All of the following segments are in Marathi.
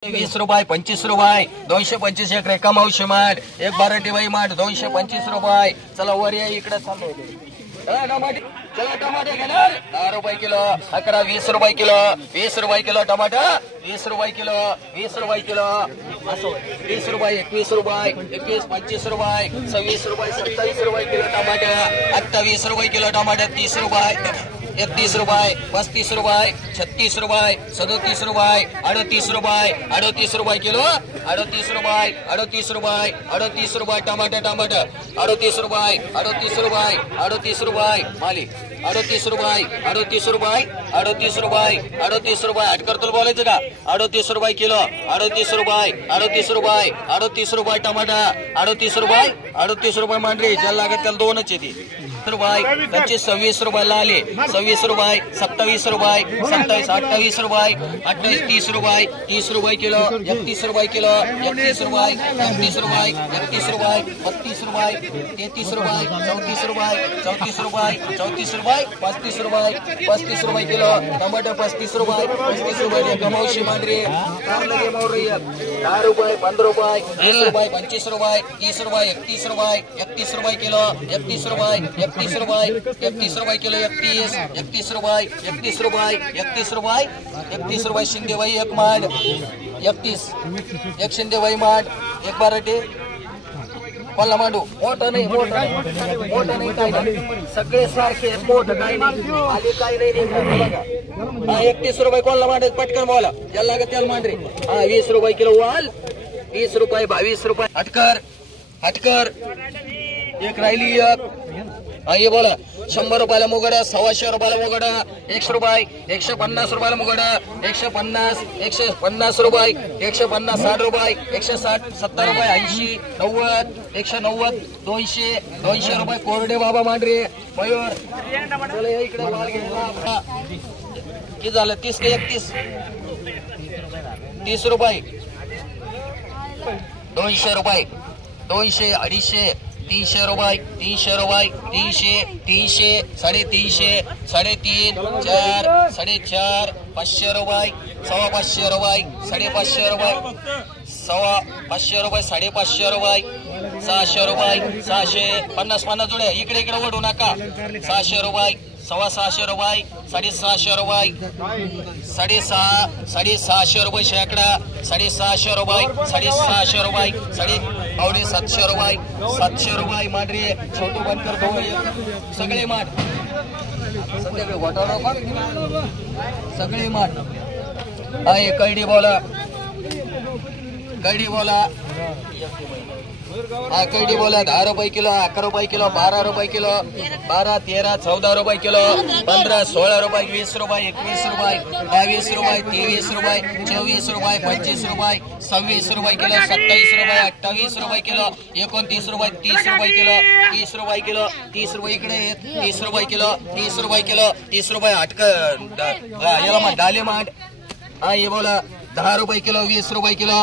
20 रुपये 25 रुपये 225 एक रेखा मावशी माठ एक बाराटी बाई माठ 225 रुपये। चला वर या इकडे चालू टमाटे। चला टमाटे घेणार 10 रुपये किलो 11 20 रुपये किलो 20 रुपये किलो टमाटा 20 रुपये किलो 20 रुपये किलो असो 20 रुपये 21 रुपये 21 25 रुपये 26 रुपये 27 रुपये किलो टमाटा 28 रुपये किलो टमाटा 30 रुपये 31 रुपये 35 रुपये 36 रुपये 37 रुपये 38 रुपये 38 रुपये किलो 38 रुपये 38 रुपये 38 रुपये टमाटर 38 रुपये 38 रुपये 38 रुपये माली 38 रुपये 38 रुपये 38 रुपये 38 रुपये अटकर तुला बोलायचं का 38 रुपये किलो 38 रुपये 38 रुपये 38 रुपये टमाटर 38 रुपये 38 रुपये मांडरी ज्याला लागत त्याला दोनच येते रुपये 25 26 रुपये लाले 26 रुपये 27 रुपये 27 28 रुपये 28 30 रुपये 30 रुपये किलो 31 रुपये किलो 31 रुपये 31 रुपये 31 रुपये 32 रुपये 33 रुपये 34 रुपये 34 रुपये 34 रुपये 35 रुपये 35 रुपये किलो टमाटर 35 रुपये 35 रुपये गमावशी मांडरी कारले मोर 10 रुपये 15 रुपये 20 रुपये 25 रुपये 30 रुपये 31 रुपये 31 रुपये किलो 31 रुपये 31 रुपये 31 रुपये किलो 31 रुपये 31 रुपये 31 रुपये 31 रुपये शिंदे बाई एक माड 31 एक शिंदे बाई माड एक बाराटे कोल्हा मांडू मोठा नाही काय नाही सगळे सारखे मोठं काय नाही आली काय नाही 31 रुपये कोल्हा मांड पटकन बोला ज्याला लागत त्याला मांडरे 20 रुपये किलो वाल 20 रुपये 22 रुपये हटकर एक राहिली एक ये बोला 100 रुपयाला मुगडा 125 रुपयाला मुगडा 100 रुपये 150 रुपयाला मुगडा 150 रुपये 150 60 रुपये 160 70 रुपये 80 90 190 200 रुपये कोरडे बाबा मांडरे मयूर चला इकडे माल घ्यायला किती झालं 30 के 31 30 रुपये 200 रुपये 200 250 300 रुपये 300 रुपये 300 300 350 4 4.5 500 रुपये 550 रुपये 550 रुपये 550 रुपये 550 रुपये 600 रुपये 650 जोड्या इकडे ओढू नका 600 रुपये 650 रुपये 650 रुपये 650 रुपये शेकडा 650 रुपये 650 रुपये 750 रुपये 700 रुपये मांडरी छोटू बनकर दो सगळे माठ सध्या घोटाळा सगळे माठ कैडी बोला कैडी बोला 10 रुपये किलो 11 रुपये किलो 12 रुपये किलो 12 13 14 रुपये किलो 15 16 रुपये 20 रुपये 21 रुपये 22 रुपये 23 रुपये 24 रुपये 25 रुपये 26 रुपये किलो 27 रुपये 28 रुपये किलो 29 रुपये 30 रुपये किलो 30 रुपये किलो 30 रुपये इकडे 30 रुपये किलो 30 रुपये किलो 30 रुपये याला माठ डाले माठ ये बोला 10 रुपये किलो 20 रुपये किलो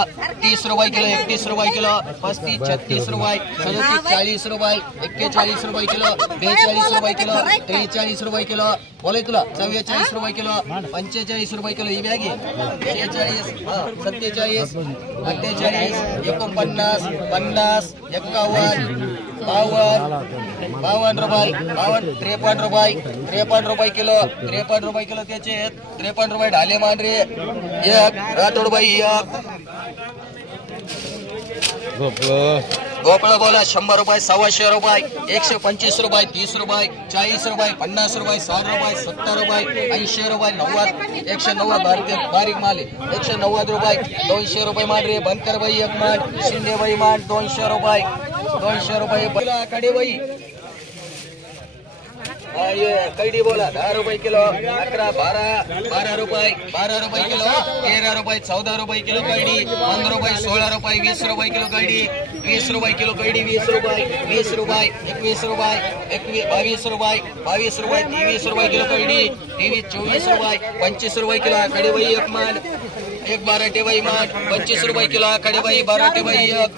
30 रुपये किलो 31 रुपये किलो 35 36 रुपये 37 40 रुपये 41 रुपये किलो 42 रुपये किलो 43 रुपये किलो बोले तुला 44 रुपये किलो 45 रुपये किलो ही बॅग 46 47 48 49 50 51 52 रुपये 53 रुपये किलो 53 रुपये किलो त्याचे 53 रुपये ढाले मांडरे एक रातोड बाई एक गोपळा बोला 100 रुपये 125 रुपये 125 रुपये 30 रुपये 40 रुपये 50 रुपये 60 रुपये 70 रुपये 80 रुपये 90 190 बारीक माल 190 रुपये 200 रुपये मांडरे बनकर बाई एक माठ शिंदे बाई माठ 200 रुपये कडे बाई कैडी बोला 10 रुपये किलो 11 12 रुपये किलो 13 रुपये 14 रुपये किलो कैडी 15 रुपये 16 रुपये 20 रुपये किलो कैडी 20 रुपये किलो कैडी 20 रुपये 21 रुपये 22 रुपये 23 रुपये किलो कैडी 24 रुपये 25 रुपये किलो कडे बाई एक माठ एक बाराटे बाई माठ 25 रुपये किलो कडे बाई बाराटे बाई एक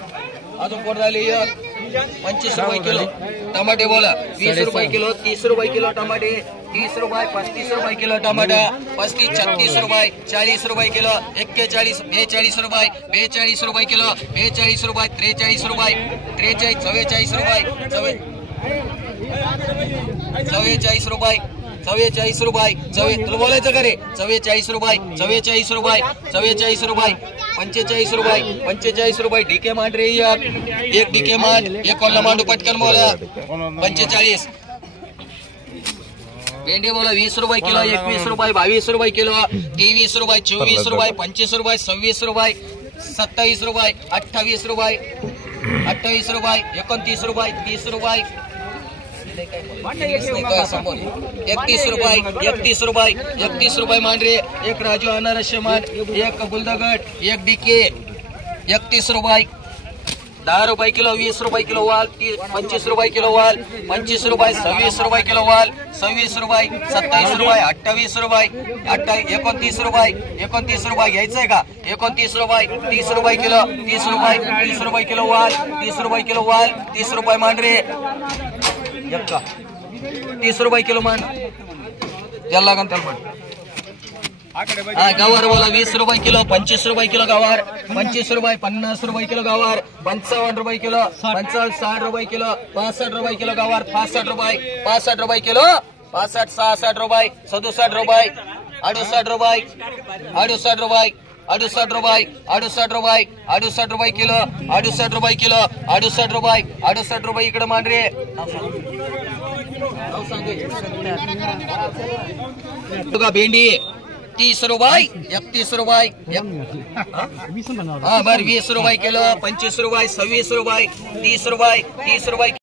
अजून कोण झाली एक 25 रुपये किलो टमाटे बोला 20 रुपये किलो 30 रुपये किलो टमाटे 30 रुपये 35 रुपये किलो टमाटा 35 36 रुपये 40 रुपये किलो 41 42 रुपये 42 रुपये किलो 42 रुपये 43 रुपये 43 44 रुपये 44 रुपये 44 रुपये तुला बोलायचं का रे 44 रुपये 44 रुपये 44 रुपये 45 रुपये 45 रुपये डीके मांड रे एक डीके मांड एक कोल्हा मांडू पटकन बोला 45 भेंडी बोला 20 रुपये किलो 21 रुपये 22 रुपये किलो 23 रुपये 24 रुपये 25 रुपये 26 रुपये 27 रुपये 28 रुपये 29 रुपये 30 रुपये 31 रुपये मान रे एक राजू अनारसे मान एक गुलदगड एक डीके 31 रुपये 10 रुपये किलो 20 रुपये किलो वाल 25 रुपये किलो वाल 25 रुपये 26 रुपये किलो वाल 26 रुपये 27 रुपये 28 रुपये 29 रुपये घ्यायचंय का 29 रुपये 30 रुपये किलो 30 रुपये किलो वाल 30 रुपये किलो वाल 30 रुपये मान रे 30 रुपये किलो मान याला लागन त्याला गवार बोला 20 रुपये किलो 25 रुपये किलो गवार 25 रुपये 50 रुपये किलो गवार 55 रुपये किलो 55 60 रुपये किलो 65 रुपये किलो गवार 65 रुपये किलो 65 66 रुपये 67 रुपये 68 रुपये 68 रुपये 68 रुपये 68 रुपये 68 रुपये किलो 68 रुपये किलो 68 रुपये इकडे मान रे भेंडी 30 रुपये 31 रुपये बर 20 रुपये किलो 25 रुपये 26 रुपये 30 रुपये